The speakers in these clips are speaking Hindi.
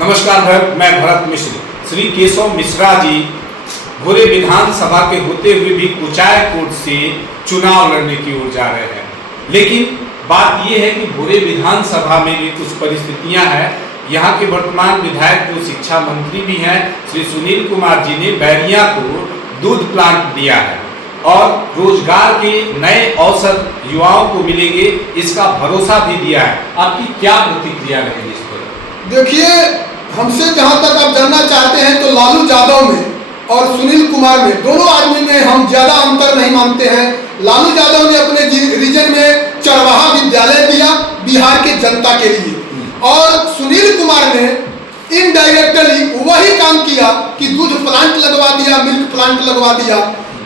नमस्कार, मैं भरत मिश्र। श्री केशव मिश्रा जी भोरे विधानसभा के होते हुए भी कुचायकोट से चुनाव लड़ने की ओर जा रहे हैं। लेकिन बात यह है कि भोरे विधानसभा में भी कुछ परिस्थितियां हैं। यहाँ के वर्तमान विधायक जो शिक्षा मंत्री भी हैं श्री सुनील कुमार जी ने बैरिया को दूध प्लांट दिया है और रोजगार के नए अवसर युवाओं को मिलेंगे, इसका भरोसा भी दिया है। आपकी क्या प्रतिक्रिया रहेगी इस पर? देखिए, हमसे जहां तक आप जानना चाहते हैं तो लालू यादव में और सुनील कुमार में, दोनों आदमी में हम ज्यादा अंतर नहीं मानते हैं। लालू यादव ने अपने रीजन में चरवाहा विद्यालय दिया बिहार के जनता के लिए, और सुनील कुमार ने इनडायरेक्टली वही काम किया कि दूध प्लांट लगवा दिया, मिल्क प्लांट लगवा दिया।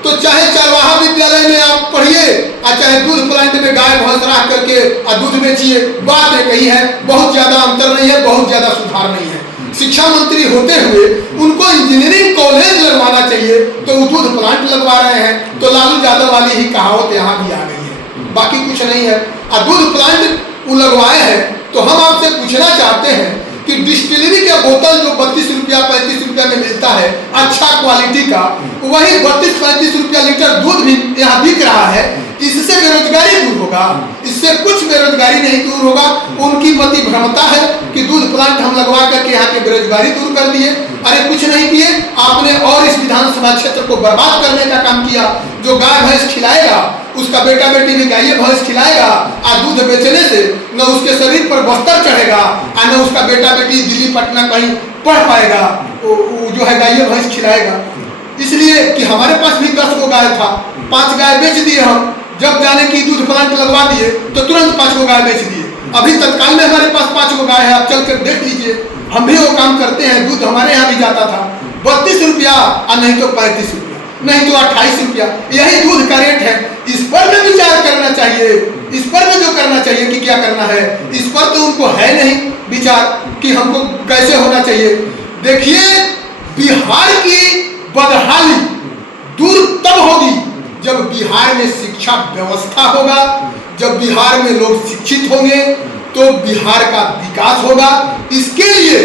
तो चाहे चरवाहा विद्यालय में आप पढ़िए और चाहे दूध प्लांट में गाय भैंस रख करके और दूध बेचिए, बात एक ही है। बहुत ज्यादा अंतर नहीं है, बहुत ज्यादा सुधार नहीं है। शिक्षा मंत्री होते हुए उनको इंजीनियरिंग कॉलेज लगवाना चाहिए तो वो दूध प्लांट लगवा रहे हैं। तो लालू यादव वाली ही कहावत यहाँ भी आ गई है, बाकी कुछ नहीं है। और दूध प्लांट वो लगवाए हैं तो हम आपसे पूछना चाहते हैं कि डिस्टिलरी का बोतल जो 32 रुपया 35 रुपया में मिलता है अच्छा क्वालिटी का, वही 32-35 रुपया लीटर दूध भी यहाँ बिक रहा है। इससे बेरोजगारी दूर होगा? इससे कुछ बेरोजगारी नहीं दूर होगा। उनकी मति भ्रमता है कि दूध प्लांट हम लगवा करके यहाँ के बेरोजगारी दूर कर दिए। अरे कुछ नहीं किए आपने, और इस विधानसभा क्षेत्र को बर्बाद करने का काम किया। जो गाय भैंस खिलाएगा उसका बेटा बेटी भी गाय भैंस खिलाएगा और दूध बेचने से न उसके शरीर पर बस्तर चढ़ेगा और न उसका बेटा बेटी दिल्ली पटना कहीं पढ़ पाएगा, जो है गाय भैंस खिलाएगा। इसलिए कि हमारे पास भी 10 गो गाय था, 5 गाय बेच दिए हम। जब जाने की दूध प्लांट लगवा दिए तो तुरंत 5 गो गाय बेच दिए। अभी तत्काल में हमारे पास 5 गो गाय है, आप चल कर देख लीजिए। हम भी वो काम करते हैं। दूध हमारे यहाँ भी जाता था 32 रुपया और नहीं तो 35 रुपया, नहीं तो 28 रुपया, यही दूध का रेट है। इस पर भी विचार करना चाहिए। इस पर भी जो करना चाहिए कि क्या करना है, इस पर तो उनको है नहीं विचार कि हमको कैसे होना चाहिए। देखिए, बिहार की बदहाली दूर तब होगी जब बिहार में शिक्षा व्यवस्था होगा, जब बिहार में लोग शिक्षित होंगे तो बिहार का विकास होगा। इसके लिए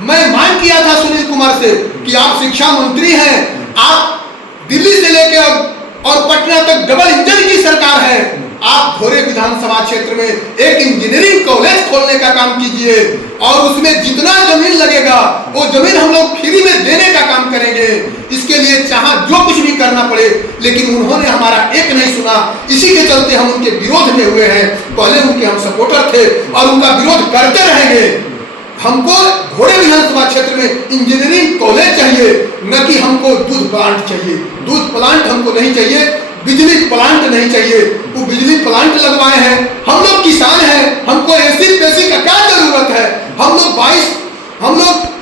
मैं मांग किया था सुनील कुमार से कि आप शिक्षा मंत्री हैं, आप दिल्ली से लेकर और पटना तक डबल इंजन की सरकार है, आप भोरे विधानसभा क्षेत्र में एक इंजीनियरिंग कॉलेज खोलने का काम कीजिए और उसमें जितना जमीन लगेगा वो जमीन हम लोग फ्री में देने का काम करेंगे। इसके लिए चाहे जो कुछ भी करना पड़े, लेकिन उन्होंने हमारा एक नहीं सुना। इसी के चलते हम उनके विरोध में हुए हैं। पहले उनके हम सपोर्टर थे और उनका विरोध करते रहेंगे। हमको भोरे विधानसभा क्षेत्र में इंजीनियरिंग कॉलेज चाहिए, न कि हमको दूध प्लांट चाहिए। दूध प्लांट हमको नहीं चाहिए, बिजली प्लांट नहीं चाहिए। वो बिजली प्लांट लगवाए हैं, हम लोग किसान हैं, हमको एसी पेसी का क्या जरूरत है? हम लोग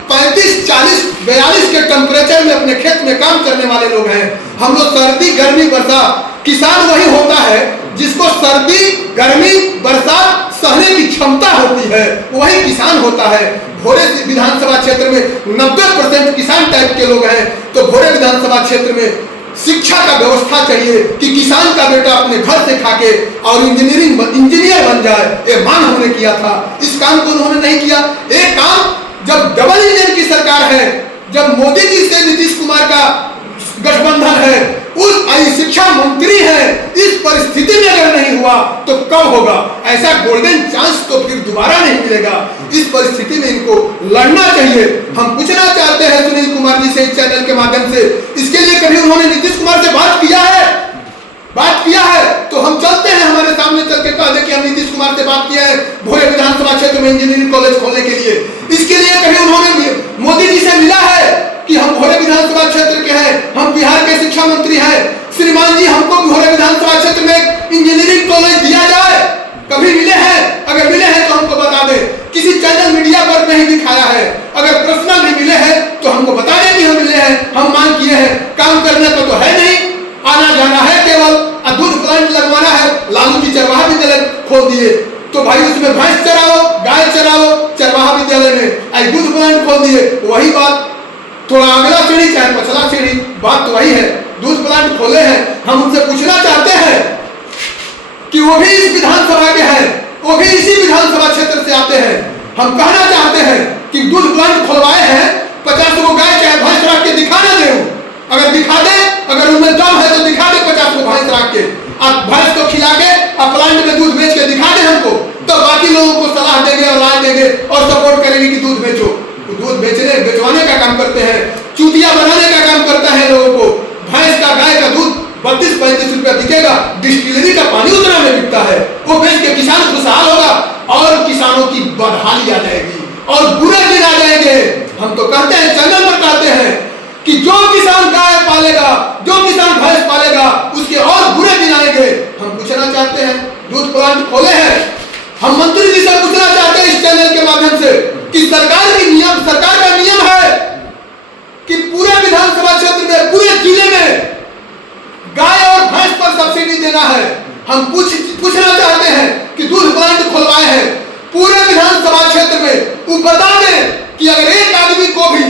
35, 40, 42 के टेम्परेचर में अपने खेत में काम करने वाले लोग हैं। हम लोग सर्दी गर्मी बरसात, किसान वही होता है जिसको सर्दी गर्मी बरसात सहने की क्षमता होती है, वही किसान होता है। भोरे विधानसभा क्षेत्र में 90% किसान टाइप के लोग हैं। तो भोरे विधानसभा क्षेत्र में शिक्षा का व्यवस्था चाहिए कि किसान का बेटा अपने घर से खाके और इंजीनियर बन जाए। ये मांग हमने किया था, इस काम को उन्होंने नहीं किया। एक काम जब डबल इंजन की सरकार है, जब मोदी जी से नीतीश कुमार का गठबंधन है, उस शिक्षा मंत्री है, इस परिस्थिति में अगर नहीं हुआ तो कब होगा? ऐसा गोल्डन चांस तो फिर दोबारा नहीं मिलेगा। इस परिस्थिति में इनको लड़ना चाहिए। हम पूछना चाहते हैं सुनील कुमार जी से इस चैनल के माध्यम से, इसके लिए कभी उन्होंने नीतीश कुमार से बात किया है? बात किया है तो हम चलते हैं, हमारे सामने चल के कह दे कि हम नीतीश कुमार से बात किया है भोरे विधानसभा क्षेत्र में इंजीनियरिंग कॉलेज खोलने के लिए। इसके लिए कभी उन्होंने मोदी जी से मिला है कि हम भोरे विधानसभा क्षेत्र के हैं, हम बिहार के शिक्षा मंत्री हैं, श्रीमान जी हमको भोरे विधानसभा क्षेत्र में इंजीनियरिंग कॉलेज दिया जाए? कभी मिले हैं? अगर मिले हैं तो हमको बता दें। किसी चैनल मीडिया पर नहीं दिखाया है। अगर पर्सनल भी मिले हैं तो हमको बता दें कि हम मिले हैं, हम मांग किए हैं। काम करने को तो है नहीं, आना जाना है केवल, और दूध प्लांट लगवाना है। लालू जी चरवाहा विद्यालय खोल दिए तो भाई उसमें भैंस चराओ, गाय चराओ चरवाहा विद्यालय में, आई दूध प्लांट खोल दिए। वही बात, थोड़ा अगला सीढ़ी चाहे पछला सीढ़ी, बात तो वही है। दूध प्लांट खोले हैं, हम उनसे पूछना चाहते हैं कि वो भी इस विधानसभा के हैं, वो भी इसी विधानसभा क्षेत्र से आते हैं। हम कहना चाहते हैं कि दूध प्लांट खुलवाए हैं, 50 को गाय चाहे भैंस रख के दिखा ना दे, अगर दिखा दे, अगर उनमें दम है तो दिखा दे 50 को भैंस रख के, आप भैंस को खिला के आप प्लांट में दूध बेच के दिखा दे हमको, तो बाकी लोगों को सलाह देंगे और राय देंगे और सपोर्ट करेंगे कि दूध बेचो। तो दूध बेचवाने का काम करते हैं, चूतिया बनाने का काम करता है लोगों को। भैंस का गाय का दूध 32-35 रुपया बिकेगा, डिस्टिलरी का पानी उतना में बिकता है, वो बेच के किसान खुशहाल होगा और किसानों की बदहाली आ जाएगी और बुरे दिन आ जाएंगे। हम तो कहते हैं, चैनल पर कहते हैं कि जो किसान गाय पालेगा, जो किसान भैंस पालेगा, उसके और बुरे दिन आएंगे। हम पूछना चाहते हैं, दूध प्लांट खोले हैं, हम मंत्री जी से पूछना चाहते हैं इस चैनल के माध्यम से कि सरकार का नियम है कि पूरे विधानसभा क्षेत्र में, पूरे जिले में गाय और भैंस पर सब्सिडी देना है। हम पूछना चाहते हैं कि दूध प्लांट खुलवाए हैं पूरे विधानसभा क्षेत्र में, वो बता दें कि अगर एक आदमी को भी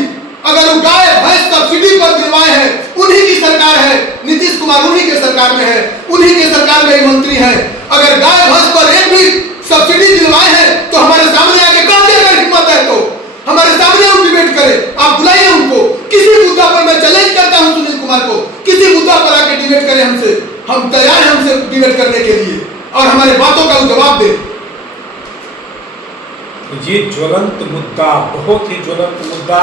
अगर वो गाय भैंस सब्सिडी पर दिलवाए हैं, उन्हीं की सरकार है, नीतीश कुमार उन्हीं के सरकार में है, उन्हीं के सरकार में मंत्री है, अगर गाय भैंस पर एक भी सब्सिडी दिलवाए हैं तो हमारे सामने आके कह दे, अगर हिम्मत है तो हमारे सामने वो डिबेट करे, आप बुलाइए उनको। किसी मुद्दा पर मैं चैलेंज करता हूं सुनील कुमार को, किसी मुद्दा पर आके डिबेट करें हमसे, हम तैयार हैं हमसे डिबेट करने के लिए और हमारे बातों का जवाब दे। ये ज्वलंत मुद्दा, बहुत ही ज्वलंत मुद्दा।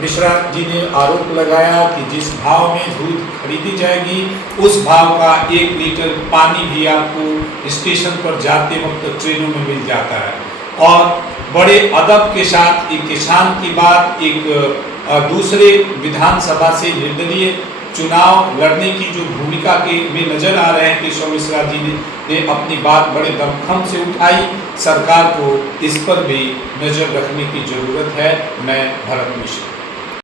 मिश्रा जी ने आरोप लगाया कि जिस भाव में दूध खरीदी जाएगी, उस भाव का 1 लीटर पानी भी आपको स्टेशन पर जाते वक्त ट्रेनों में मिल जाता है। और बड़े अदब के साथ एक किसान की बात, एक दूसरे विधानसभा से निर्दलीय चुनाव लड़ने की जो भूमिका के में नजर आ रहे हैं केशव मिश्रा जी ने अपनी बात बड़े दमखम से उठाई। सरकार को इस पर भी नजर रखने की जरूरत है। मैं भरत मिश्रा।